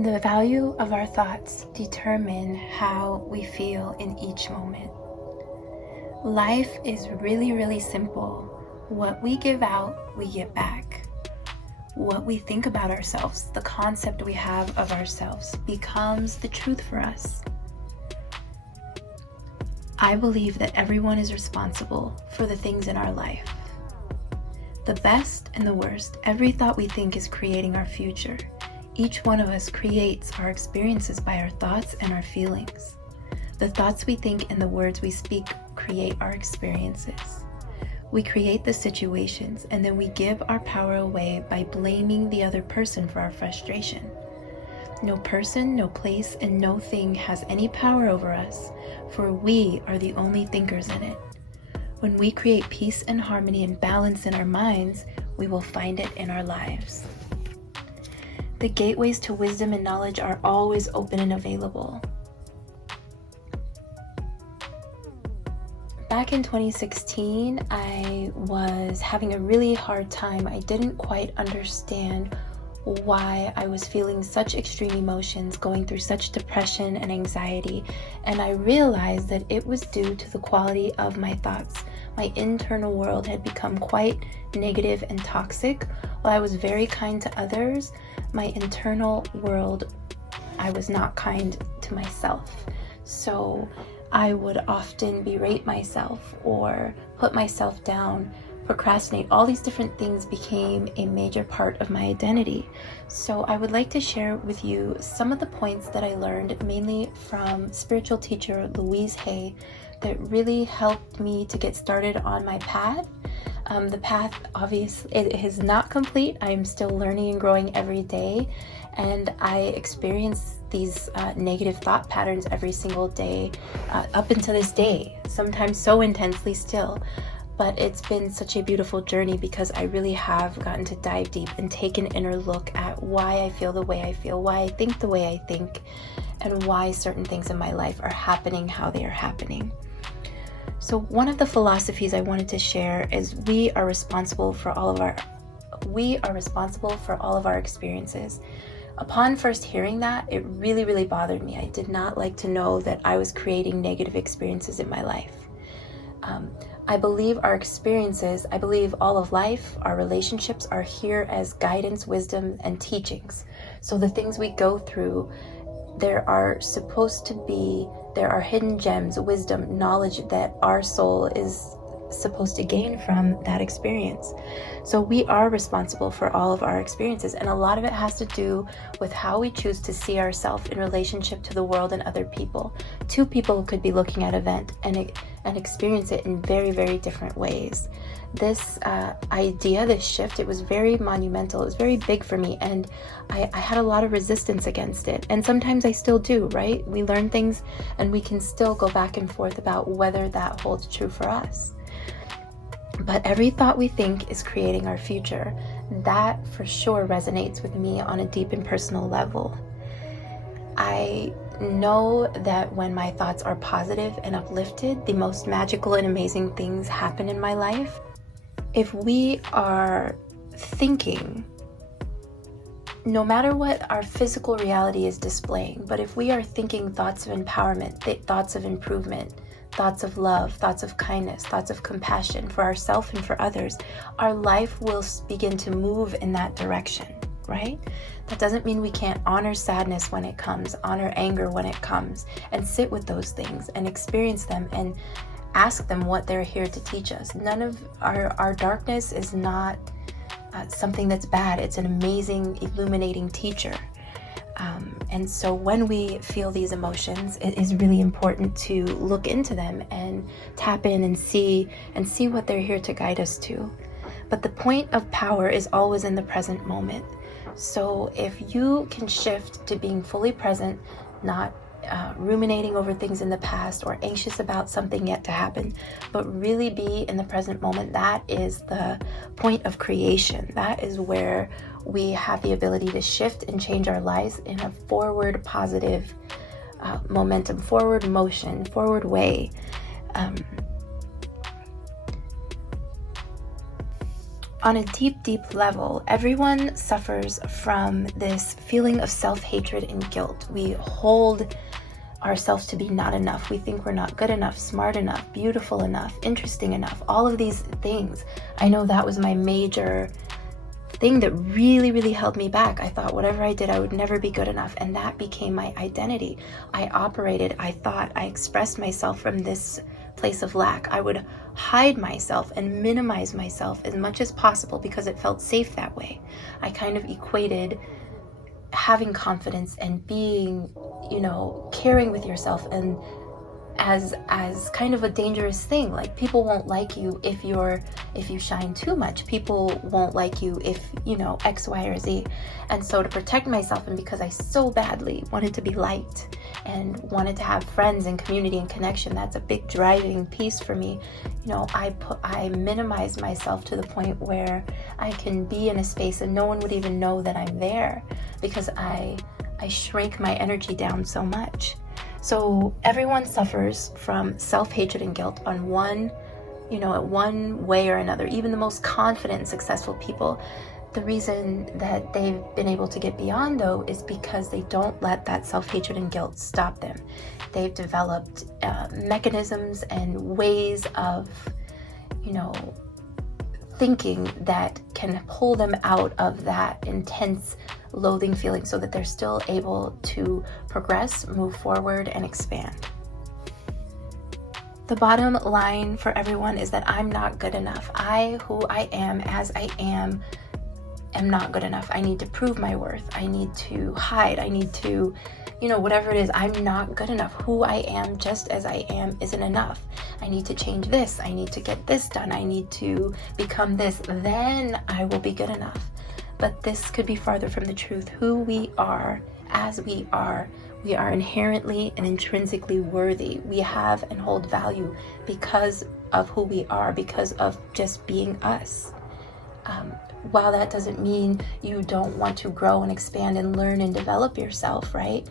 The value of our thoughts determine how we feel in each moment. Life is really, really simple. What we give out, we get back. What we think about ourselves, the concept we have of ourselves, becomes the truth for us. I believe that everyone is responsible for the things in our life. The best and the worst, every thought we think is creating our future. Each one of us creates our experiences by our thoughts and our feelings. The thoughts we think and the words we speak create our experiences. We create the situations and then we give our power away by blaming the other person for our frustration. No person, no place, and no thing has any power over us, for we are the only thinkers in it. When we create peace and harmony and balance in our minds, we will find it in our lives. The gateways to wisdom and knowledge are always open and available. Back in 2016, I was having a really hard time. I didn't quite understand why I was feeling such extreme emotions, going through such depression and anxiety, and I realized that it was due to the quality of my thoughts. My internal world had become quite negative and toxic. While I was very kind to others, my internal world, I was not kind to myself. So I would often berate myself or put myself down, procrastinate. All these different things became a major part of my identity. So I would like to share with you some of the points that I learned, mainly from spiritual teacher Louise Hay, that really helped me to get started on my path. The path, obviously, it is not complete. I am still learning and growing every day, and I experience these negative thought patterns every single day, up until this day, sometimes so intensely still. But it's been such a beautiful journey because I really have gotten to dive deep and take an inner look at why I feel the way I feel, why I think the way I think, and why certain things in my life are happening how they are happening. So one of the philosophies I wanted to share is we are responsible for all of our experiences. Upon first hearing that, it really, really bothered me. I did not like to know that I was creating negative experiences in my life. I believe our experiences, I believe all of life, our relationships are here as guidance, wisdom, and teachings. So the things we go through, there are hidden gems, wisdom, knowledge that our soul is supposed to gain from that experience. So we are responsible for all of our experiences, and a lot of it has to do with how we choose to see ourselves in relationship to the world and other people. Two people could be looking at an event and experience it in very, very different ways. This idea, this shift, it was very monumental. It was very big for me, and I had a lot of resistance against it. And sometimes I still do, right? We learn things and we can still go back and forth about whether that holds true for us. But every thought we think is creating our future. That for sure resonates with me on a deep and personal level. I know that when my thoughts are positive and uplifted, the most magical and amazing things happen in my life. If we are thinking, no matter what our physical reality is displaying, but if we are thinking thoughts of empowerment, thoughts of improvement, thoughts of love, thoughts of kindness, thoughts of compassion for ourselves and for others, our life will begin to move in that direction, right? That doesn't mean we can't honor sadness when it comes, honor anger when it comes, and sit with those things and experience them and ask them what they're here to teach us. None of our darkness is not something that's bad. It's an amazing, illuminating teacher. And so when we feel these emotions, it is really important to look into them and tap in and see what they're here to guide us to. But the point of power is always in the present moment. So if you can shift to being fully present, not ruminating over things in the past or anxious about something yet to happen, but really be in the present moment, that is the point of creation. That is where we have the ability to shift and change our lives in a forward positive momentum, forward motion, forward On a deep, deep level, everyone suffers from this feeling of self-hatred and guilt. We hold ourselves to be not enough. We think we're not good enough, smart enough, beautiful enough, interesting enough, all of these things. I know that was my major thing that really, really held me back. I thought whatever I did, I would never be good enough. And that became my identity. I operated, I thought, I expressed myself from this place of lack. I would hide myself and minimize myself as much as possible because it felt safe that way. I kind of equated having confidence and being, caring with yourself and as kind of a dangerous thing. Like, people won't like you if you shine too much. People won't like you if X, Y, or Z. And so to protect myself, and because I so badly wanted to be liked and wanted to have friends and community and connection, that's a big driving piece for me. I minimize myself to the point where I can be in a space and no one would even know that I'm there, because I shrink my energy down so much. So everyone suffers from self-hatred and guilt on one way or another. Even the most confident and successful people, the reason that they've been able to get beyond, though, is because they don't let that self-hatred and guilt stop them. They've developed mechanisms and ways of, thinking that can pull them out of that intense loathing feeling so that they're still able to progress, move forward, and expand. The bottom line for everyone is that I'm not good enough. Who I am, as I am not good enough. I need to prove my worth. I need to hide. I need to, whatever it is, I'm not good enough. Who I am, just as I am, isn't enough. I need to change this. I need to get this done. I need to become this. Then I will be good enough. But this could be farther from the truth. Who we are, as we are inherently and intrinsically worthy. We have and hold value because of who we are, because of just being us. While that doesn't mean you don't want to grow and expand and learn and develop yourself, right?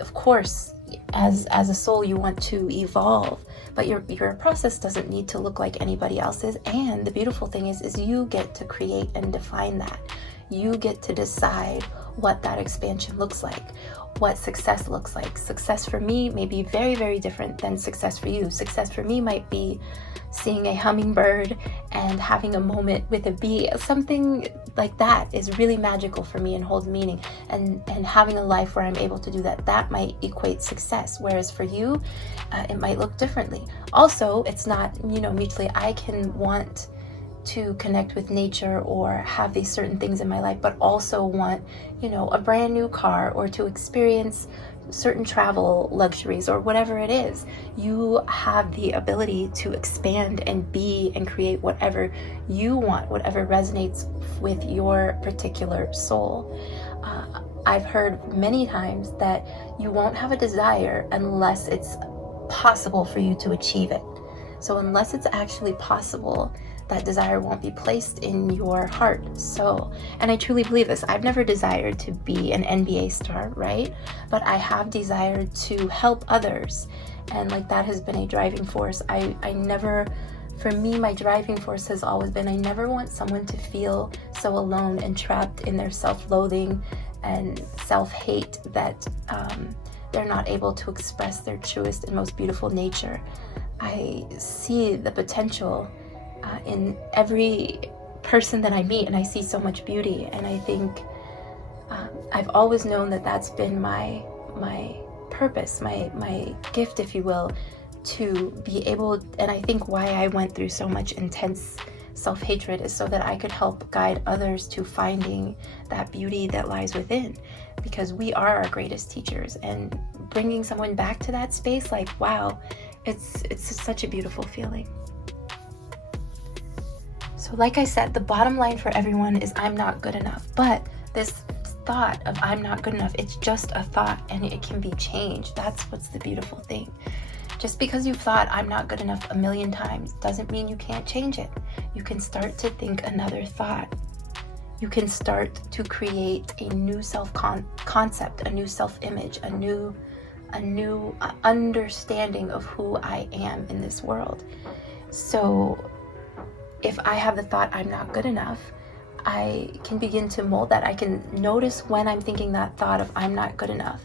Of course, as a soul, you want to evolve, but your process doesn't need to look like anybody else's. And the beautiful thing is you get to create and define that. You get to decide what that expansion looks like, what success looks like. Success for me may be very, very different than success for you. Success for me might be seeing a hummingbird and having a moment with a bee. Something like that is really magical for me and holds meaning. And having a life where I'm able to do that might equate success. Whereas for you, it might look differently. Also, it's not, mutually, I can want to connect with nature or have these certain things in my life, but also want, a brand new car or to experience certain travel luxuries or whatever it is. You have the ability to expand and be and create whatever you want, whatever resonates with your particular soul. I've heard many times that you won't have a desire unless it's possible for you to achieve it. So unless it's actually possible, that desire won't be placed in your heart. And I truly believe this. I've never desired to be an NBA star, right? But I have desired to help others. And that has been a driving force. For me, my driving force has always been, I never want someone to feel so alone and trapped in their self-loathing and self-hate that they're not able to express their truest and most beautiful nature. I see the potential in every person that I meet, and I see so much beauty. And I think I've always known that that's been my purpose, my gift, if you will, to be able. And I think why I went through so much intense self-hatred is so that I could help guide others to finding that beauty that lies within, because we are our greatest teachers. And bringing someone back to that space, wow, it's such a beautiful feeling. So like I said, the bottom line for everyone is I'm not good enough. But this thought of I'm not good enough, it's just a thought and it can be changed. That's what's the beautiful thing. Just because you've thought I'm not good enough a million times doesn't mean you can't change it. You can start to think another thought. You can start to create a new self-concept, a new self-image, a new understanding of who I am in this world. So if I have the thought I'm not good enough, I can begin to mold that. I can notice when I'm thinking that thought of I'm not good enough.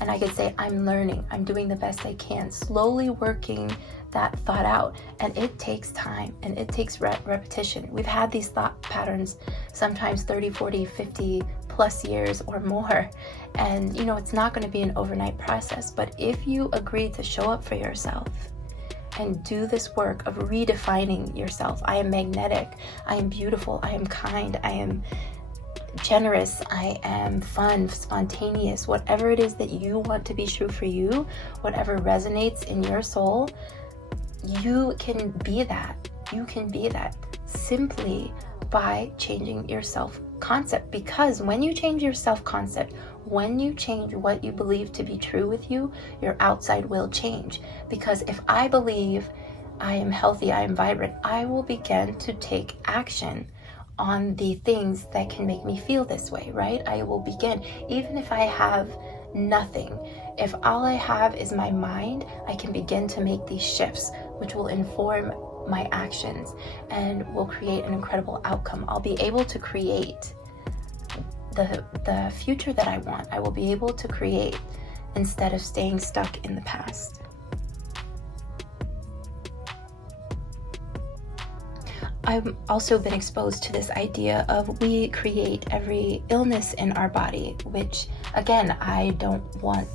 And I could say, I'm learning, I'm doing the best I can, slowly working that thought out. And it takes time and it takes repetition. We've had these thought patterns sometimes 30, 40, 50 plus years or more. And it's not going to be an overnight process. But if you agree to show up for yourself and do this work of redefining yourself, I am magnetic, I am beautiful, I am kind, I am generous, I am fun, spontaneous, whatever it is that you want to be true for you, whatever resonates in your soul, you can be that. You can be that simply by changing your self-concept. Because when you change your self-concept, when you change what you believe to be true with you, your outside will change. Because if I believe I am healthy, I am vibrant, I will begin to take action on the things that can make me feel this way, right? I will begin, even if I have nothing, if all I have is my mind, I can begin to make these shifts, which will inform my actions and will create an incredible outcome. I'll be able to create the future that I want. I will be able to create instead of staying stuck in the past. I've also been exposed to this idea of we create every illness in our body, which again, I don't want,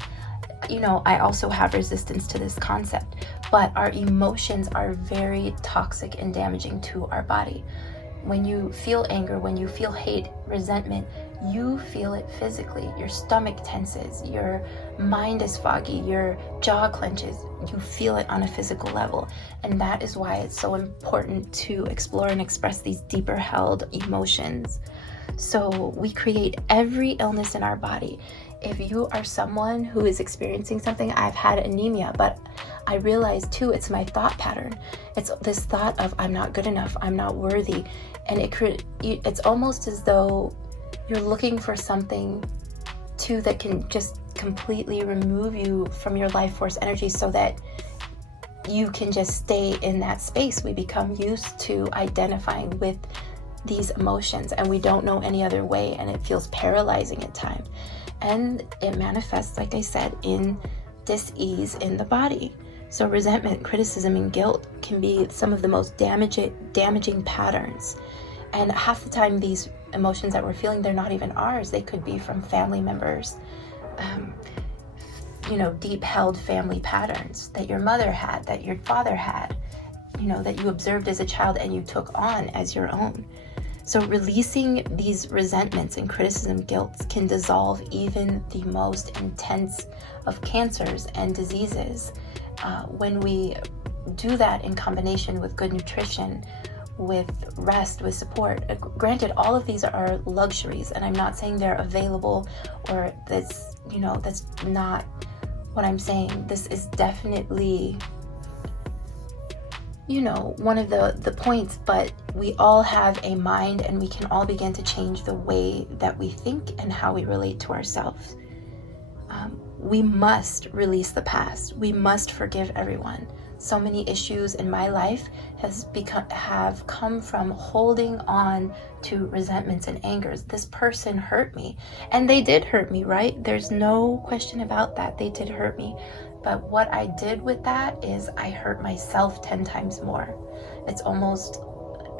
I also have resistance to this concept, but our emotions are very toxic and damaging to our body. When you feel anger, when you feel hate, resentment, you feel it physically. Your stomach tenses, your mind is foggy, your jaw clenches. You feel it on a physical level. And that is why it's so important to explore and express these deeper held emotions. So we create every illness in our body. If you are someone who is experiencing something, I've had anemia, but I realized too, it's my thought pattern. It's this thought of I'm not good enough, I'm not worthy. And it's almost as though you're looking for something too that can just completely remove you from your life force energy so that you can just stay in that space. We become used to identifying with these emotions and we don't know any other way, and it feels paralyzing at times. And it manifests, like I said, in dis-ease in the body. So resentment, criticism, and guilt can be some of the most damaging patterns. And half the time these emotions that we're feeling, they're not even ours. They could be from family members, deep held family patterns that your mother had, that your father had, that you observed as a child and you took on as your own. So releasing these resentments and criticism, guilt can dissolve even the most intense of cancers and diseases. When we do that in combination with good nutrition, with rest, with support. Granted, all of these are luxuries, and I'm not saying they're available or that's not what I'm saying. This is definitely, one of the points, but we all have a mind and we can all begin to change the way that we think and how we relate to ourselves. We must release the past. We must forgive everyone. So many issues in my life have come from holding on to resentments and angers. This person hurt me, and they did hurt me, right? There's no question about that. They did hurt me. But what I did with that is I hurt myself 10 times more. It's almost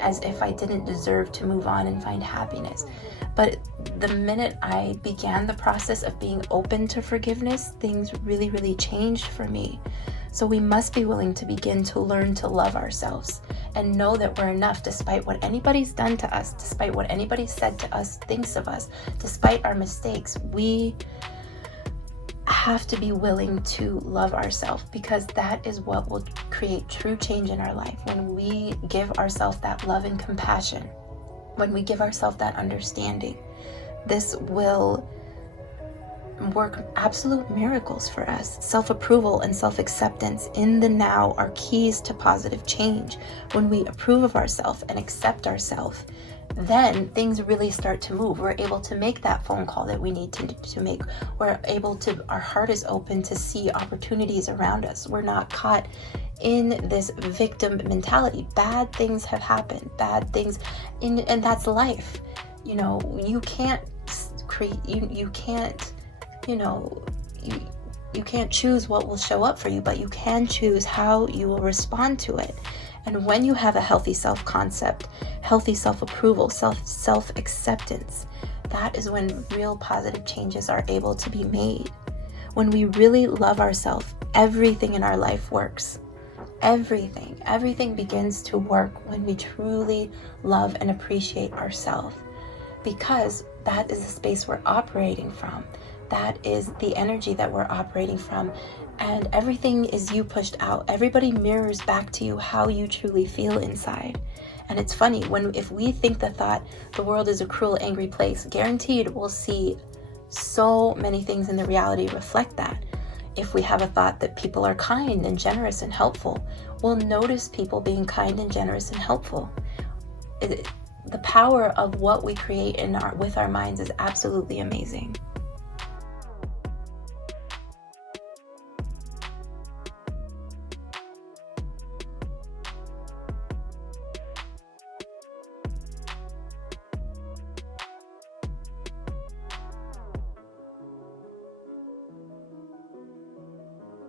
as if I didn't deserve to move on and find happiness. But the minute I began the process of being open to forgiveness, things really, really changed for me. So we must be willing to begin to learn to love ourselves and know that we're enough despite what anybody's done to us, despite what anybody said to us, thinks of us, despite our mistakes. We have to be willing to love ourselves, because that is what will create true change in our life. When we give ourselves that love and compassion, when we give ourselves that understanding, this will work absolute miracles for us. Self-approval and self-acceptance in the now are keys to positive change. When we approve of ourselves and accept ourselves, then things really start to move. We're able to make that phone call that we need to make. We're able to, our heart is open to see opportunities around us. We're not caught in this victim mentality. Bad things have happened, bad things, and that's life. You know, you can't create, you can't, you know, you can't choose what will show up for you, but you can choose how you will respond to it. And when you have a healthy self-concept, healthy self-approval, self-acceptance, that is when real positive changes are able to be made. When we really love ourselves, everything in our life works. Everything begins to work when we truly love and appreciate ourselves, because that is the space we're operating from. That is the energy that we're operating from. And everything is you pushed out. Everybody mirrors back to you how you truly feel inside. And it's funny, if we think the thought the world is a cruel, angry place, guaranteed we'll see so many things in the reality reflect that. If we have a thought that people are kind and generous and helpful, we'll notice people being kind and generous and helpful. The power of what we create with our minds is absolutely amazing.